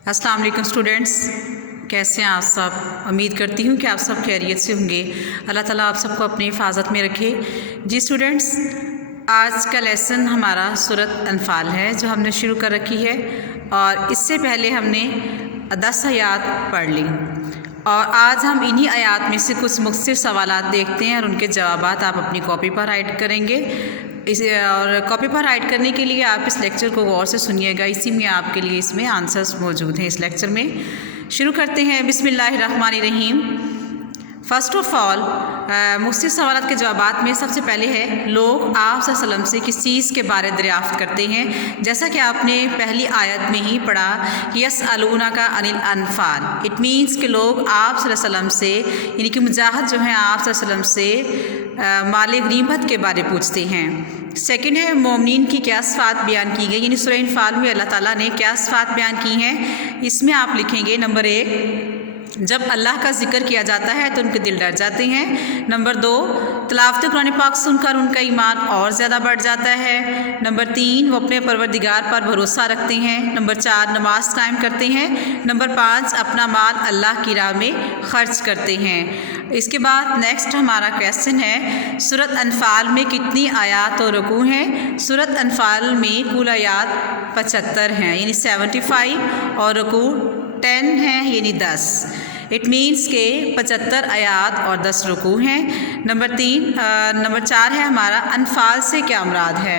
अस्सलाम वालेकुम स्टूडेंट्स, कैसे हैं आप सब। उम्मीद करती हूँ कि आप सब खैरियत से होंगे। अल्लाह ताला आप सबको अपनी हिफाजत में रखे। जी स्टूडेंट्स, आज का लेसन हमारा सूरत अनफाल है जो हमने शुरू कर रखी है, और इससे पहले हमने 10 आयात पढ़ ली, और आज हम इन्हीं आयात में से कुछ मुख्तसर सवालात देखते हैं और उनके जवाबात आप अपनी कॉपी पर राइट करेंगे। और कॉपी पर राइट करने के लिए आप इस लेक्चर को गौर से सुनिएगा, इसी में आपके लिए इसमें आंसर्स मौजूद हैं। इस लेक्चर में शुरू करते हैं। बिस्मिल्लाहिर्रहमानिर्रहीम। फ़र्स्ट ऑफ़ ऑल मुख्तसर सवालात के जवाबात में सबसे पहले है, लोग आप सल्लल्लाहु अलैहि वसल्लम से किस चीज़ के बारे दरियाफ़्त करते हैं। जैसा कि आपने पहली आयत में ही पढ़ा कि यसअलूनका अनिल अनफ़ाल, इट मीन्स कि लोग आप सल्लल्लाहु अलैहि वसल्लम से, यानी कि मुजाहिद जो हैं आप सल्लल्लाहु अलैहि वसल्लम से माल गनीमत के बारे पूछते हैं। सेकंड है, मोमिनीन की क्या सिफ़ात बयान की गई, यानी सूरह अनफ़ाल में अल्लाह ताला ने क्या सिफ़ात बयान की हैं। इसमें आप लिखेंगे नंबर 1, जब अल्लाह का जिक्र किया जाता है तो उनके दिल डर जाते हैं। नंबर 2, तिलावत कुरान पाक सुनकर उनका ईमान और ज़्यादा बढ़ जाता है। नंबर 3, वो अपने परवरदिगार पर भरोसा रखते हैं। नंबर 4, नमाज कायम करते हैं। नंबर 5, अपना माल अल्लाह की राह में ख़र्च करते हैं। इसके बाद नेक्स्ट हमारा क्वेश्चन है, सूरत अनफ़ाल में कितनी आयात और रुकू हैं। सूरत अनफ़ाल में कुल आयात 75 हैं, यानी 75, और रुकू 10 हैं, यानी 10। इट मीन्स के 75 आयात और 10 रुकू हैं। नंबर 4 है हमारा, अनफ़ाल से क्या मुराद है।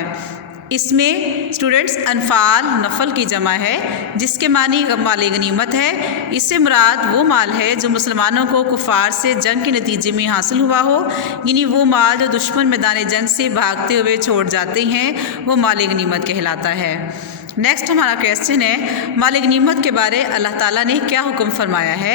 इसमें स्टूडेंट्स अनफ़ाल नफ़ल की जमा है, जिसके मानी माल गनीमत है। इससे मुराद वो माल है जो मुसलमानों को कुफ़ार से जंग के नतीजे में हासिल हुआ हो, यानी वो माल जो दुश्मन मैदान जंग से भागते हुए छोड़ जाते हैं वो माल गनीमत कहलाता है। नेक्स्ट हमारा क्वेश्चन है, माल गनीमत के बारे अल्लाह ताला ने क्या हुक्म फरमाया है।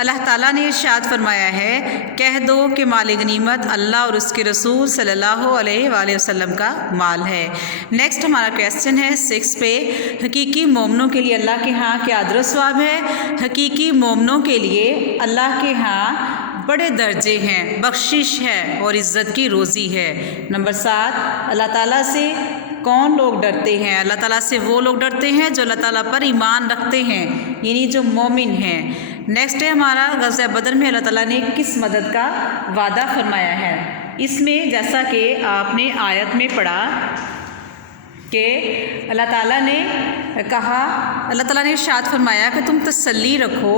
अल्लाह ताला ने इरशाद फरमाया है, कह दो कि माल गनीमत अल्लाह और उसके रसूल सल्लल्लाहु अलैहि वसल्लम का माल है। नेक्स्ट हमारा क्वेश्चन है 6 पे, हकीकी मोमिनों के लिए अल्लाह के यहाँ क्या अजर सवाब है। हकीकी मोमिनों के लिए अल्लाह के यहाँ बड़े दर्जे हैं, बख्शिश है और इज़्ज़त की रोज़ी है। नंबर 7, अल्लाह ताला से कौन लोग डरते हैं। अल्लाह ताला से वो लोग डरते हैं जो अल्लाह ताला पर ईमान रखते हैं, यानी जो मोमिन हैं। नेक्स्ट है हमारा, ग़ज़वा बदर में अल्लाह ताला ने किस मदद का वादा फरमाया है। इसमें जैसा कि आपने आयत में पढ़ा कि अल्लाह ताला ने कहा, अल्लाह ताला ने इरशाद फरमाया कि तुम तसल्ली रखो,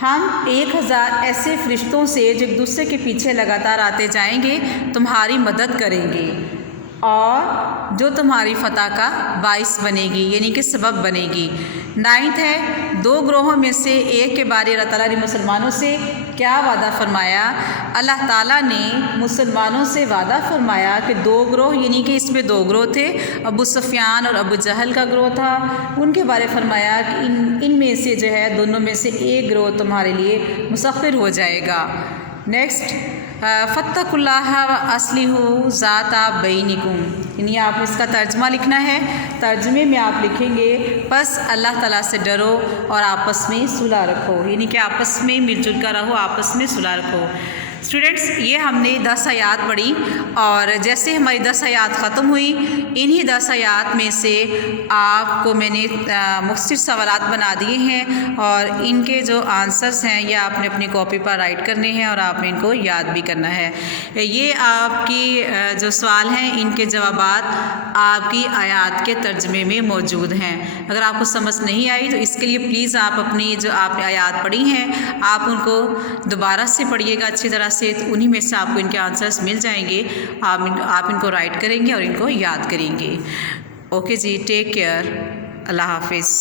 हम 1000 ऐसे फ़रिश्तों से जो एक दूसरे के पीछे लगातार आते जाएंगे तुम्हारी मदद करेंगे, और जो तुम्हारी फ़तह का बाइस बनेगी, यानी कि सबब बनेगी। 9th है, 2 ग्रोहों में से एक के बारे अल्लाह ताला ने मुसलमानों से क्या वादा फरमाया। अल्लाह ताला ने मुसलमानों से वादा फरमाया कि 2 ग्रोह, यानी कि इसमें 2 ग्रोह थे, अबू सुफियान और अबू जहल का ग्रोह था। उनके बारे फरमाया कि इनमें से जो है दोनों में से एक ग्रोह तुम्हारे लिए मुसख्खर हो जाएगा। नेक्स्ट, फ़त्तकुल्लाह व अस्लिहू ज़ाता बैनिकुम, यानी आप इसका तर्जमा लिखना है। तर्जमे में आप लिखेंगे, बस अल्लाह ताला से डरो और आपस में सुलह रखो, यानी कि आपस में मिलजुल कर रहो, आपस में सुलह रखो। स्टूडेंट्स, ये हमने 10 आयात पढ़ी, और जैसे हमारी 10 आयात ख़त्म हुई, इन्हीं 10 आयात में से आपको मैंने मुख्तसर सवालात बना दिए हैं, और इनके जो आंसर्स हैं ये आपने अपनी कॉपी पर राइट करने हैं और आपने इनको याद भी करना है। ये आपकी जो सवाल हैं इनके जवाबात आपकी आयात के तर्जमे में मौजूद हैं। अगर आपको समझ नहीं आई तो इसके लिए प्लीज़ आप अपनी जो आपने आयात पढ़ी हैं आप उनको दोबारा से पढ़िएगा अच्छी तरह से, तो उन्हीं में से आपको इनके आंसर्स मिल जाएंगे। आप इनको राइट करेंगे और इनको याद करेंगे। ओके जी, टेक केयर, अल्लाह हाफिज़।